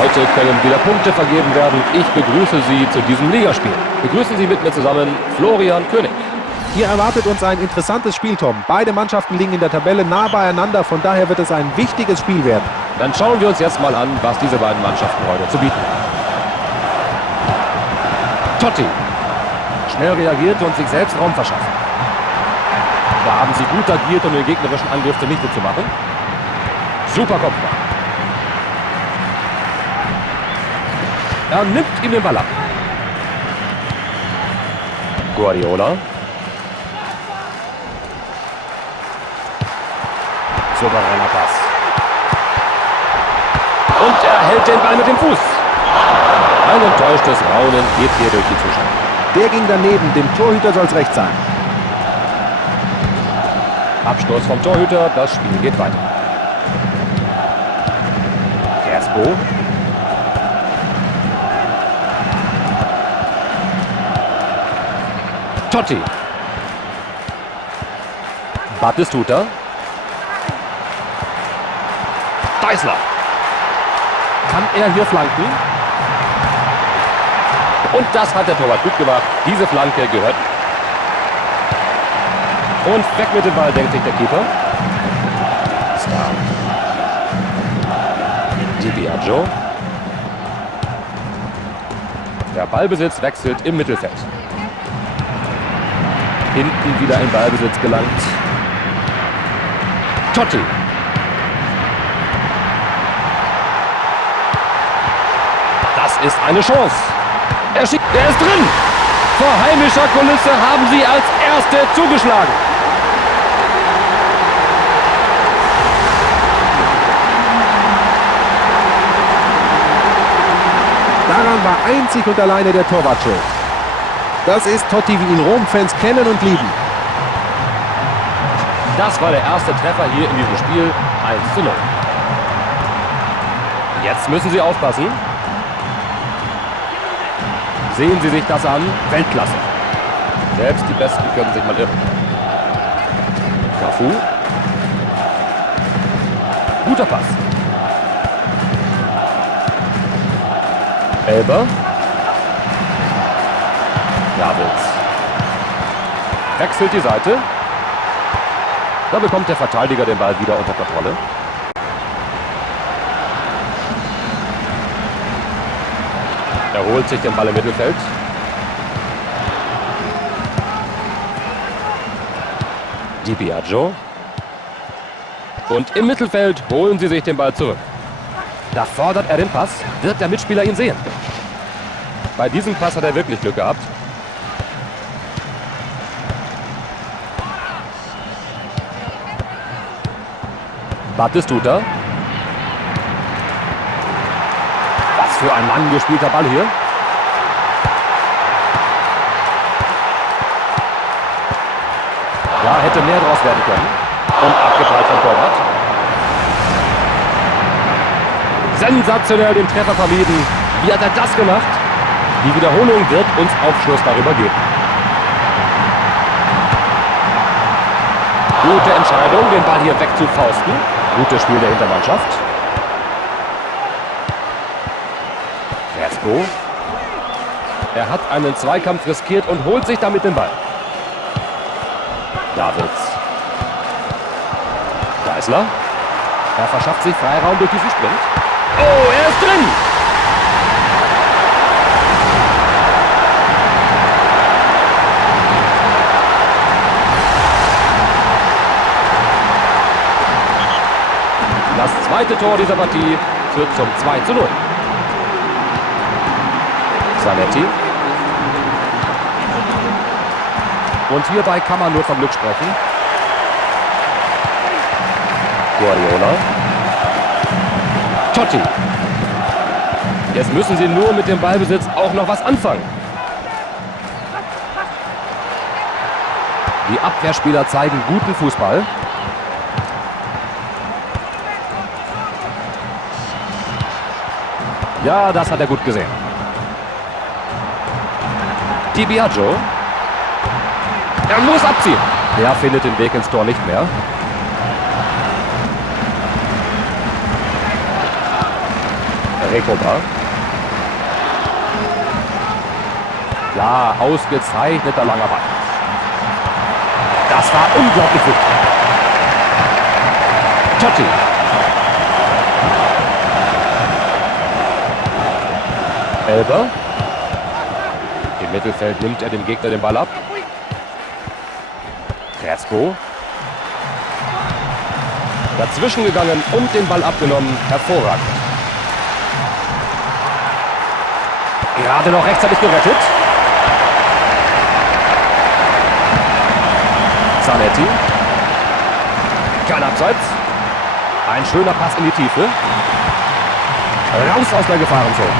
Heute können wieder Punkte vergeben werden. Ich begrüße Sie zu diesem Ligaspiel. Begrüßen Sie mit mir zusammen Florian König. Hier erwartet uns ein interessantes Spiel, Tom. Beide Mannschaften liegen in der Tabelle nah beieinander, von daher wird es ein wichtiges Spiel werden. Dann schauen wir uns jetzt mal an, was diese beiden Mannschaften heute zu bieten haben. Totti. Schnell reagiert und sich selbst Raum verschafft. Da haben sie gut agiert, um den gegnerischen Angriff zunichte zu machen. Super Kopfball. Er nimmt ihm den Ball ab. Guardiola. Souveräner Pass. Und er hält den Ball mit dem Fuß. Ein enttäuschtes Raunen geht hier durch die Zuschauer. Der ging daneben, dem Torhüter soll es recht sein. Abstoß vom Torhüter, das Spiel geht weiter. Crespo. Totti. Batistuta. Deißler. Kann er hier flanken? Und das hat der Torwart gut gemacht. Diese Flanke gehört. Und weg mit dem Ball, denkt sich der Keeper. Star. Di Biagio. Der Ballbesitz wechselt im Mittelfeld. Hinten wieder in Ballbesitz gelangt. Totti. Das ist eine Chance. Er ist drin. Vor heimischer Kulisse haben sie als Erste zugeschlagen. Daran war einzig und alleine der Torwart schuld. Das ist Totti, wie ihn Rom-Fans kennen und lieben. Das war der erste Treffer hier in diesem Spiel. 1:0. Jetzt müssen sie aufpassen. Sehen Sie sich das an. Weltklasse. Selbst die Besten können sich mal irren. Cafu. Guter Pass. Elber. Javels. Wechselt die Seite. Da bekommt der Verteidiger den Ball wieder unter Kontrolle. Er holt sich den Ball im Mittelfeld. Di Biagio. Und im Mittelfeld holen sie sich den Ball zurück. Da fordert er den Pass. Wird der Mitspieler ihn sehen? Bei diesem Pass hat er wirklich Glück gehabt. Batistuta. Was für ein Mann gespielter Ball hier. Ja, hätte mehr draus werden können. Und abgeprallt vom Torwart. Sensationell den Treffer vermieden. Wie hat er das gemacht? Die Wiederholung wird uns Aufschluss darüber geben. Gute Entscheidung, den Ball hier wegzufausten. Gutes Spiel der Hintermannschaft. Crespo. Er hat einen Zweikampf riskiert und holt sich damit den Ball. Davids. Deißler. Er verschafft sich Freiraum durch diesen Sprint. Oh, er ist drin! Das zweite Tor dieser Partie führt zum 2:0. Zanetti. Und hierbei kann man nur vom Glück sprechen. Guardiola. Totti. Jetzt müssen sie nur mit dem Ballbesitz auch noch was anfangen. Die Abwehrspieler zeigen guten Fußball. Ja, das hat er gut gesehen. Di Biagio. Er muss abziehen. Er findet den Weg ins Tor nicht mehr. Rekoba. Ja, ausgezeichneter langer Ball. Das war unglaublich wichtig. Totti. Elber. Im Mittelfeld nimmt er dem Gegner den Ball ab. Crespo. Dazwischen gegangen und den Ball abgenommen. Hervorragend. Gerade noch rechtzeitig gerettet. Zanetti. Kein Abseits. Ein schöner Pass in die Tiefe. Raus aus der Gefahrenzone.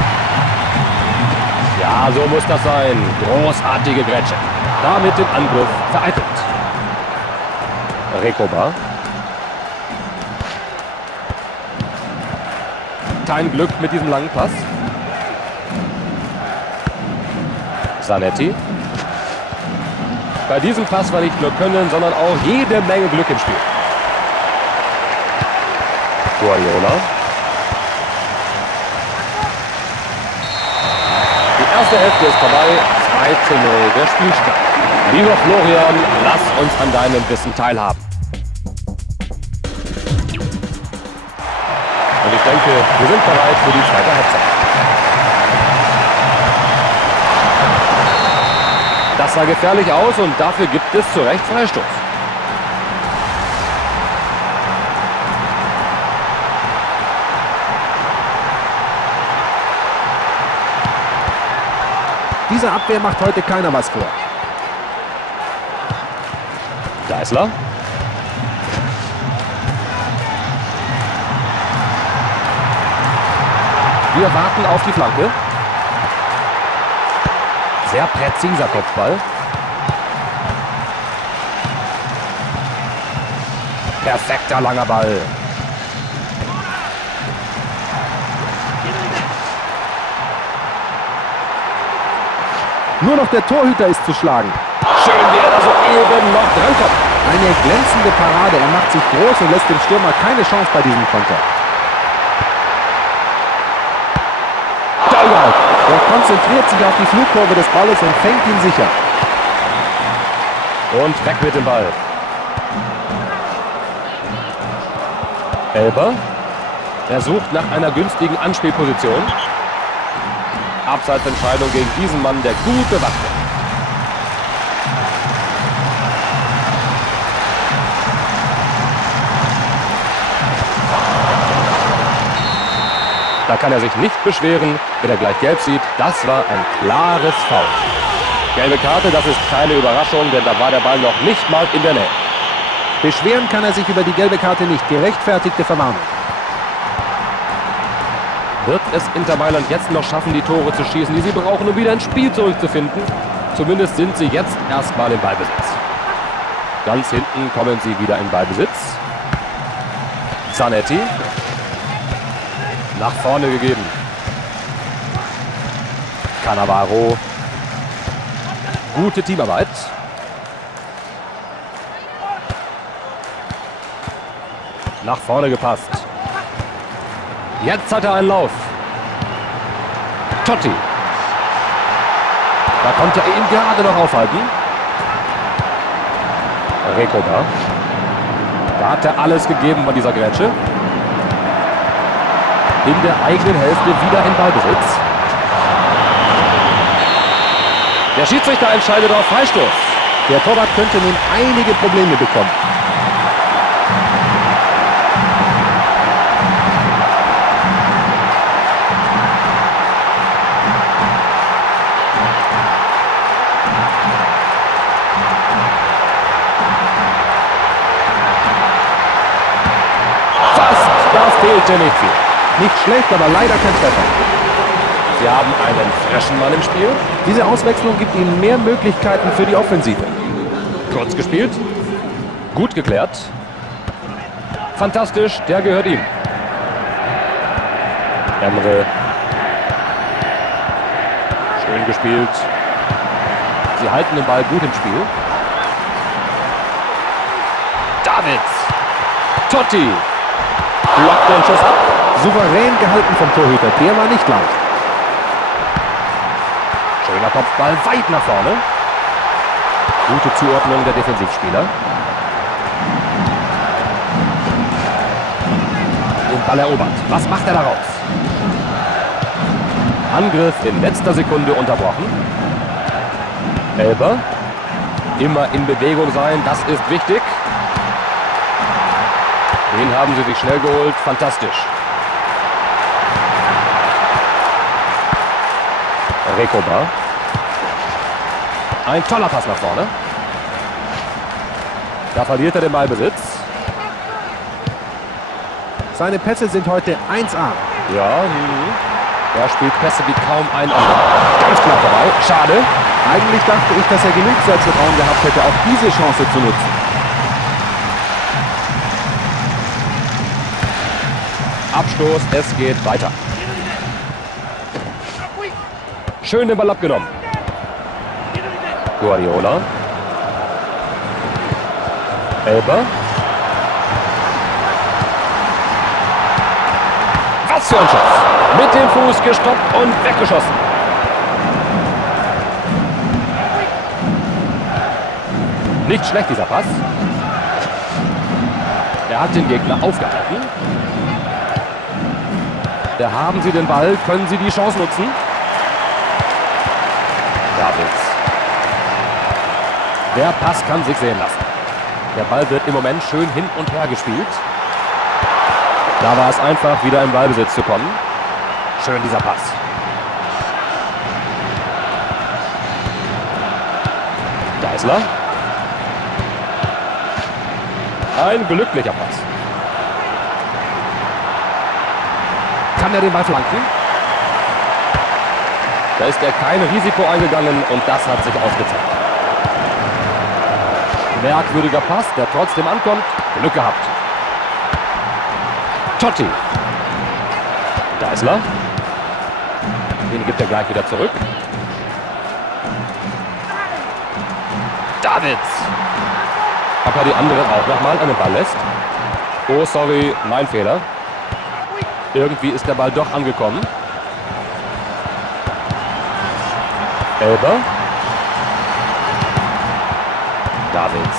Ja, so muss das sein. Großartige Grätsche. Damit den Angriff vereitelt. Rekoba. Kein Glück mit diesem langen Pass. Zanetti. Bei diesem Pass war nicht nur Können, sondern auch jede Menge Glück im Spiel. Guardiola. Die erste Hälfte ist vorbei. 2:0 der Spielstand. Lieber Florian, lass uns an deinem Wissen teilhaben. Und ich denke, wir sind bereit für die zweite Halbzeit. Das sah gefährlich aus und dafür gibt es zu Recht Freistoß. Diese Abwehr macht heute keiner was vor. Deißler. Wir warten auf die Flanke. Sehr präziser Kopfball. Perfekter langer Ball. Nur noch der Torhüter ist zu schlagen. Schön, wie er da soeben noch drankommt. Eine glänzende Parade. Er macht sich groß und lässt dem Stürmer keine Chance bei diesem Konter. Dauert. Er konzentriert sich auf die Flugkurve des Balles und fängt ihn sicher. Und weg mit dem Ball. Elber. Er sucht nach einer günstigen Anspielposition. Abseitsentscheidung gegen diesen Mann, der gut bewacht wird. Da kann er sich nicht beschweren, wenn er gleich gelb sieht. Das war ein klares Foul. Gelbe Karte, das ist keine Überraschung, denn da war der Ball noch nicht mal in der Nähe. Beschweren kann er sich über die gelbe Karte nicht. Gerechtfertigte Verwarnung. Wird es Inter Mailand jetzt noch schaffen, die Tore zu schießen, die sie brauchen, um wieder ins Spiel zurückzufinden? Zumindest sind sie jetzt erstmal im Ballbesitz. Ganz hinten kommen sie wieder in Ballbesitz. Zanetti. Nach vorne gegeben. Cannavaro. Gute Teamarbeit. Nach vorne gepasst. Jetzt hat er einen Lauf. Totti. Da konnte er ihn gerade noch aufhalten. Rekoba. Da hat er alles gegeben bei dieser Grätsche. In der eigenen Hälfte wieder in Ballbesitz. Der Schiedsrichter entscheidet auf Freistoß. Der Torwart könnte nun einige Probleme bekommen. Fast, da fehlte nicht viel. Nicht schlecht, aber leider kein Treffer. Sie haben einen frischen Mann im Spiel. Diese Auswechslung gibt ihnen mehr Möglichkeiten für die Offensive. Kurz gespielt. Gut geklärt. Fantastisch, der gehört ihm. Emre. Schön gespielt. Sie halten den Ball gut im Spiel. Davids. Totti. Blockt den Schuss ab. Souverän gehalten vom Torhüter, der war nicht leicht. Schöner Kopfball weit nach vorne. Gute Zuordnung der Defensivspieler. Den Ball erobert. Was macht er daraus? Angriff in letzter Sekunde unterbrochen. Elber. Immer in Bewegung sein, das ist wichtig. Den haben sie sich schnell geholt. Fantastisch. Recoba. Ein toller Pass nach vorne. Da verliert er den Ballbesitz. Seine Pässe sind heute 1A. Ja, er spielt Pässe wie kaum ein anderer. Ganz knapp vorbei. Schade. Eigentlich dachte ich, dass er genug Selbstvertrauen gehabt hätte, auch diese Chance zu nutzen. Abstoß, es geht weiter. Schön den Ball abgenommen. Guardiola. Elber. Was für ein Schuss. Mit dem Fuß gestoppt und weggeschossen. Nicht schlecht, dieser Pass. Er hat den Gegner aufgehalten. Da haben sie den Ball. Können sie die Chance nutzen? Davids. Der Pass kann sich sehen lassen. Der Ball wird im Moment schön hin und her gespielt. Da war es einfach, wieder in Ballbesitz zu kommen. Schön dieser Pass. Geisler. Ein glücklicher Pass. Kann er den Ball flanken? Da ist er kein Risiko eingegangen und das hat sich ausgezahlt. Merkwürdiger Pass, der trotzdem ankommt. Glück gehabt. Totti. Geisler. Den gibt er gleich wieder zurück. Davids. Ob er die anderen auch nochmal an den Ball lässt. Oh, sorry, mein Fehler. Irgendwie ist der Ball doch angekommen. Elber. Davids.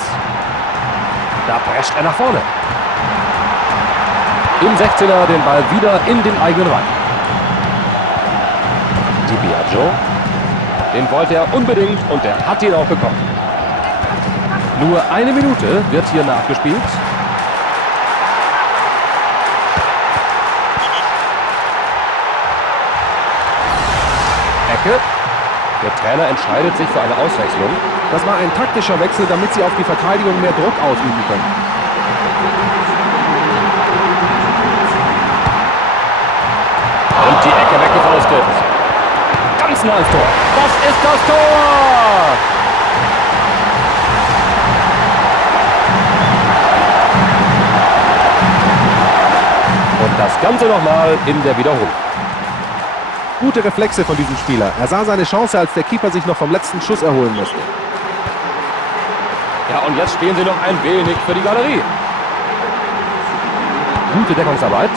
Da prescht er nach vorne. Im 16er den Ball wieder in den eigenen Reihen. Di Biagio. Den wollte er unbedingt und er hat ihn auch bekommen. Nur eine Minute wird hier nachgespielt. Ecke. Der Trainer entscheidet sich für eine Auswechslung. Das war ein taktischer Wechsel, damit sie auf die Verteidigung mehr Druck ausüben können. Und die Ecke weggefaustet. Ganz nah ans Tor. Das ist das Tor! Und das Ganze nochmal in der Wiederholung. Gute Reflexe von diesem Spieler. Er sah seine Chance, als der Keeper sich noch vom letzten Schuss erholen musste. Ja, und jetzt spielen sie noch ein wenig für die Galerie. Gute Deckungsarbeit.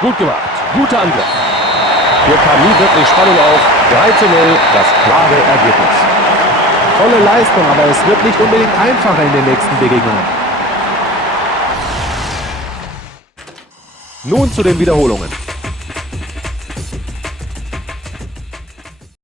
Gut gemacht. Guter Angriff. Hier kam nie wirklich Spannung auf. 3:0, das klare Ergebnis. Tolle Leistung, aber es wird nicht unbedingt einfacher in den nächsten Begegnungen. Nun zu den Wiederholungen.